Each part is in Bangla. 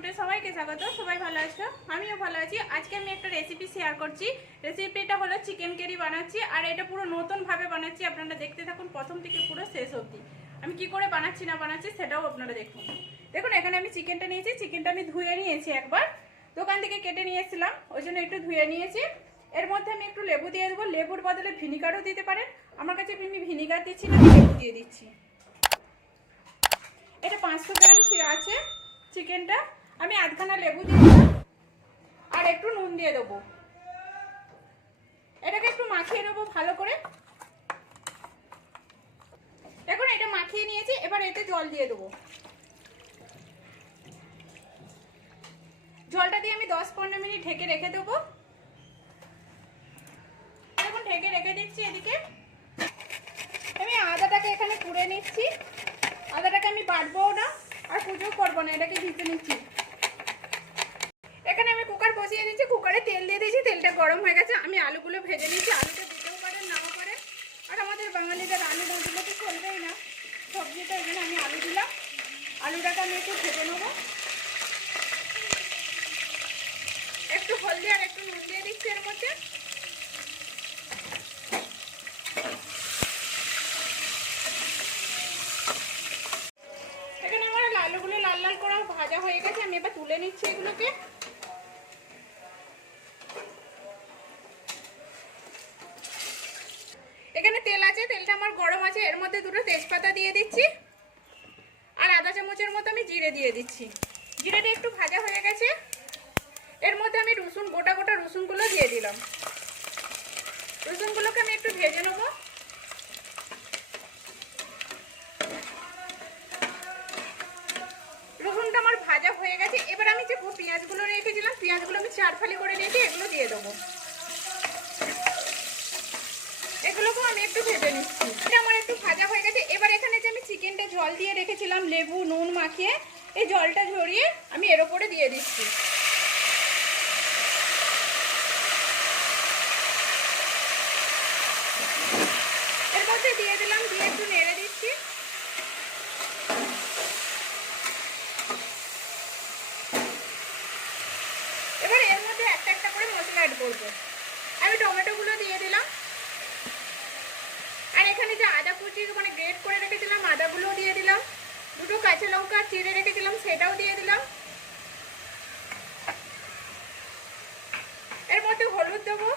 ফুটে সবাইকে স্বাগত, সবাই ভালো আছো? আমিও ভালো আছি। আজকে আমি একটা রেসিপি শেয়ার করছি। রেসিপিটা হলো চিকেন কারি বানাচ্ছি, আর এটা পুরো নতুন ভাবে বানাচ্ছি। আপনারা দেখতে থাকুন, প্রথম থেকে পুরো শেষ অবধি। আমি কি করে বানাচ্ছি, না বানাচ্ছি, সেটাও আপনারা দেখুন। দেখুন, এখানে আমি চিকেনটা নিয়েছি চিকেনটা আমি ধুয়ে নিয়েছি একবার। দোকান থেকে কেটে নিয়ে এসেছিলাম, ওই জন্য একটু ধুয়ে নিয়েছি। এর মধ্যে আমি একটু লেবু দিয়ে দেবো। লেবুর বদলে ভিনিগারও দিতে পারেন। আমার কাছে আমি ভিনিগার দিচ্ছি না, লেবু দিয়ে দিচ্ছি। এটা পাঁচশো গ্রাম আছে চিকেনটা আমি আধখানা লেবু দিয়ে আর একটু নুন দিয়ে দেবো। এটাকে একটু মাখিয়ে নেব ভালো করে। দেখুন, এটা মাখিয়ে নিয়েছি, এবার এতে জল দিয়ে দেবো। জলটা দিয়ে আমি দশ পনেরো মিনিট ঢেকে রেখে দেবো। দেখুন, ঢেকে রেখে দিচ্ছি এদিকে। আমি আদাটাকে এখানে কুড়ে নিচ্ছি। আদাটাকে আমি বাটবো না, আর পুজো করব না, এটাকে ভিজে নিচ্ছি। এখানে আমি কুকার বসিয়ে দিচ্ছি কুকারে তেল দিয়ে দিয়েছি, তেলটা গরম হয়ে গেছে। আমি আলুগুলো ভেজে নিচ্ছি আলুটা দিতেও পারেন নাও পারেন আর আমাদের বাঙালিদের আলু না তো চলবেই না। সবজিটা এখানে আমি আলু দিলাম। আলুটাকে আমি একটু ভেজে নেব। একটু হলদি আর একটু নুন দিয়ে দিচ্ছি এর মধ্যে। এখানে আমার আলুগুলো লাল লাল করা ভাজা হয়ে গেছে, আমি এবার তুলে নিচ্ছি এগুলোকে। এখানে তেল আছে, তেলটা আমার গরম আছে, এর মধ্যে দুটো তেজপাতা দিয়ে দিচ্ছি। আর আধা চামচের মতো আমি জিরে দিয়ে দিচ্ছি। জিরেটা একটু ভাজা হয়ে গেছে। এর মধ্যে আমি রসুন, গোটা গোটা রসুনগুলো দিয়ে দিলাম। রসুনগুলোকে আমি একটু ভেজে নেব। রসুনটা আমার ভাজা হয়ে গেছে। এবার আমি যে পেঁয়াজগুলো রেখেছিলাম, পেঁয়াজগুলো আমি চার ফালি করে নিয়েছি এগুলো দিয়ে দেবো। আমি একটু ভেবে নিচ্ছি। এটা আমার একটু ভাজা হয়ে গেছে। এবার এখানে যে আমি চিকেনটা জল দিয়ে রেখেছিলাম, লেবু, নুন মাখিয়ে, এই জলটা ঝরিয়ে আমি এর ওপরে দিয়ে দিচ্ছি এর মধ্যে দিয়ে দিলাম দিয়ে একটু নেড়ে দিচ্ছি এবার এর মধ্যে একটা একটা করে মশলা অ্যাড করব আমি টমেটোগুলো দিয়ে দিলাম আর এখানে যে আদা কুচি মানে গ্রেট করে রেখেছিলাম আদাগুলো দিয়ে দিলাম। দুটো কাঁচা লঙ্কা চিড়ে রেখেছিলাম সেটাও দিয়ে দিলাম। এর মধ্যে হলুদ দেবো।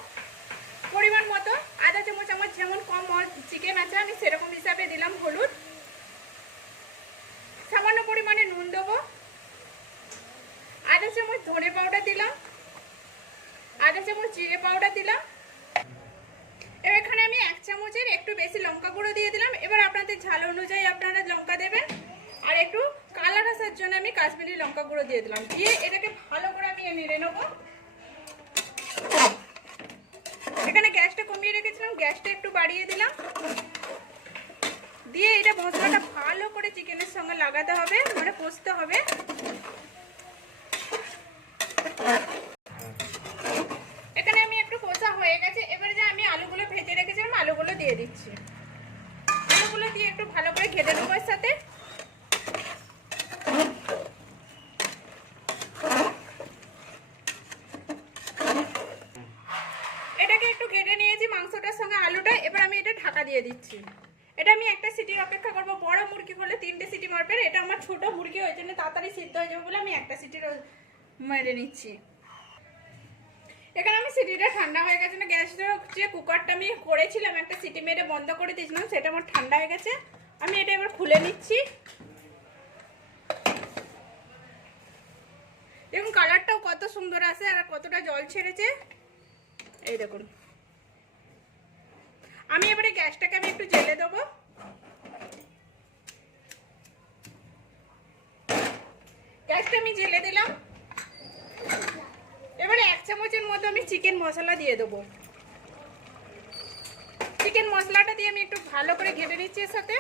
পরিমাণ মতো, আধা চামচ আমার যেমন কম চিকেন আছে, আমি সেরকম হিসাবে দিলাম হলুদ। সামান্য পরিমাণে নুন দেবো। আধা চামচ ধনে পাউডার দিলাম। আধা চামচ জিরে পাউডার দিলাম এবার এখানে আমি এক চামচের একটু বেশি লঙ্কা গুঁড়ো দিয়ে দিলাম। এবার আপনাদের ঝাল অনুযায়ী আপনারা লঙ্কা দেবেন। আর একটু কালার আসার জন্য আমি কাশ্মীরি লঙ্কা গুঁড়ো দিয়ে দিলাম। দিয়ে এটাকে ভালো করে আমি নেড়ে নেব। এখানে গ্যাসটা কমিয়ে রেখেছিলাম, গ্যাসটা একটু বাড়িয়ে দিলাম। দিয়ে এটা মশলাটা ভালো করে চিকেনের সঙ্গে লাগাতে হবে মানে কষতে হবে। এখানে আমি একটু কষা হয়ে গেছে, এবারে যে আমি আলুগুলো ভেজে রেখেছিলাম, আলুগুলো দিয়ে দিচ্ছি আলুগুলো দিয়ে একটু ভালো করে ঘেটে নেব এর সাথে এটাকে একটু ঘেটে নিয়েছি, মাংসটার সঙ্গে আলুটা। এবার আমি এটা ঢাকা দিয়ে দিচ্ছি। এটা আমি একটা সিটির অপেক্ষা করব। বড় মুরগি হলে তিনটে সিটি মারবে। এটা আমার ছোট মুরগি, ওই জন্য তাড়াতাড়ি সিদ্ধ হয়ে যাবে বলে আমি একটা সিটির মেরে নিচ্ছি। এখানে আমি সিটিটা ঠান্ডা হয়ে গেছে না গ্যাসটা যে কুকারটা আমি করেছিলাম, একটা সিটি মেরে বন্ধ করে দিয়েছিলাম, সেটা আমার ঠান্ডা হয়ে গেছে। আমি এটা এবার খুলে নিচ্ছি। দেখুন, কালারটাও কত সুন্দর আছে আর কতটা জল ছেড়েছে। এই দেখুন। আমি এবারে গ্যাসটাকে আমি একটু জেলে দেবো। গ্যাসটা আমি জেলে দিলাম। এবারে এক চামচের মতো আমি চিকেন মশলা দিয়ে দেবো। চিকেন মশলাটা দিয়ে আমি একটু ভালো করে ঘেটে নিচ্ছি এর সাথে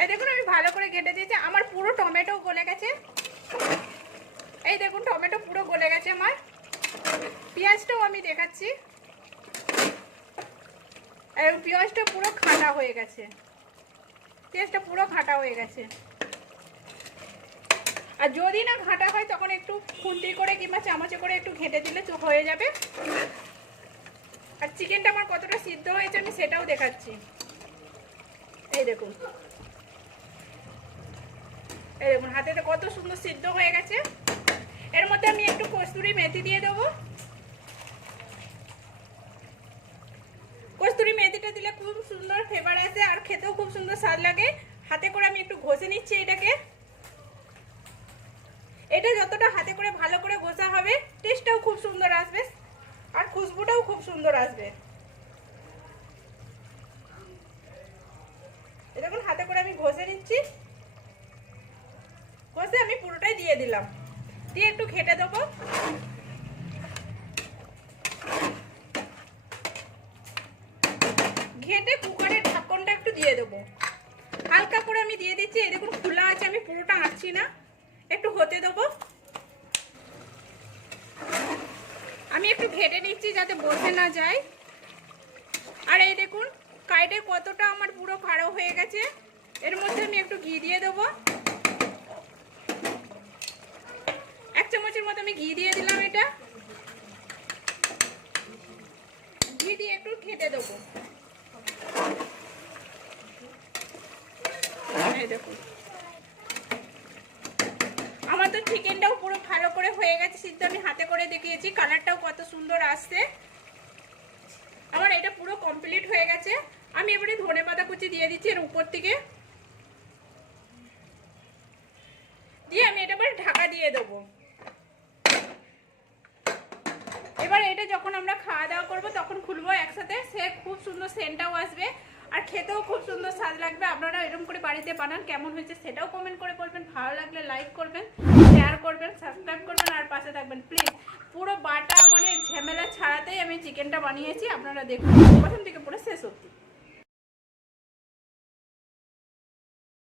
এই দেখুন আমি ভালো করে কেটে দিয়েছি আমার পুরো টমেটো গলে গেছে। এই দেখুন, টমেটো পুরো গলে গেছে আমার। পেঁয়াজটাও আমি দেখাচ্ছি। পেঁয়াজটা পুরো খাটা হয়ে গেছে। পেঁয়াজটা পুরো খাটা হয়ে গেছে। আর যদি না ঘাটা হয়, তখন একটু খুন্তি করে কিংবা চামচে করে একটু ঘেটে দিলে তো হয়ে যাবে। আর চিকেনটা আমার কতটা সিদ্ধ হয়েছে আমি সেটাও দেখাচ্ছি। এই দেখুন। এই দেখুন, হাতেতে কত সুন্দর সিদ্ধ হয়ে গেছে। এর মধ্যে আমি একটু কস্তুরি মেথি দিয়ে দেবো। কস্তুরি মেথিটা দিলে খুব সুন্দর ফ্লেভার আসে আর খেতেও খুব সুন্দর স্বাদ লাগে। হাতে করে আমি একটু ঘষে নিচ্ছি এটাকে। এটা যতটা হাতে করে ভালো করে ঘষা হবে টেস্টটাও খুব সুন্দর আসবে আর খুশবুটাও খুব সুন্দর আসবে। দেখুন, হাতে করে আমি ঘষে নিচ্ছি। ঘষে আমি পুরোটাই দিয়ে দিলাম। দিয়ে একটু ঘেটে দেবো। ঘেটে কুকারের ঢাকনটা একটু দিয়ে দেবো। হালকা করে আমি দিয়ে দিচ্ছি। এই দেখুন, খোলা আছে, আমি পুরোটা আঁটছি না। একটু হতে দেবো। আমি একটু ঘেটে নিচ্ছি যাতে বসে না যায়। আর এই দেখুন, কাইটে কতটা আমার পুরো গাঢ় হয়ে গেছে। এর মধ্যে আমি একটু ঘি দিয়ে দেবো এক চামচের মতো আমি ঘি দিয়ে দিলাম এটা। ঘি দিয়ে একটু ঘেটে দেবো। আমার তো চিকেনটাও পুরো ভালো করে হয়ে গেছে, সিদ্ধ আমি হাতে করে দেখিয়েছি। কালারটাও কত সুন্দর আসছে। আমার এটা পুরো কমপ্লিট হয়ে গেছে। আমি এবারে ধনে পাতা কুচি দিয়ে দিচ্ছি এর উপর থেকে। দিয়ে আমি এটা এবার ঢাকা দিয়ে দেবো। এটা যখন আমরা খাওয়া দাওয়া করব, তখন খুলবো একসাথে। সে খুব সুন্দর সেন্টটাও আসবে। আর খেতেও খুব সুন্দর স্বাদ লাগবে। আপনারা এরকম করে বাড়িতে বানান, কেমন হয়েছে সেটাও কমেন্ট করে বলবেন। ভালো লাগলে লাইক করবেন শেয়ার করবেন সাবস্ক্রাইব করবেন, আর পাশে থাকবেন। প্লিজ পুরো বাটা মানে ঝামেলা ছাড়াতেই আমি চিকেনটা বানিয়েছি। আপনারা দেখুন, প্রথম থেকে পুরো শেষ অবধি।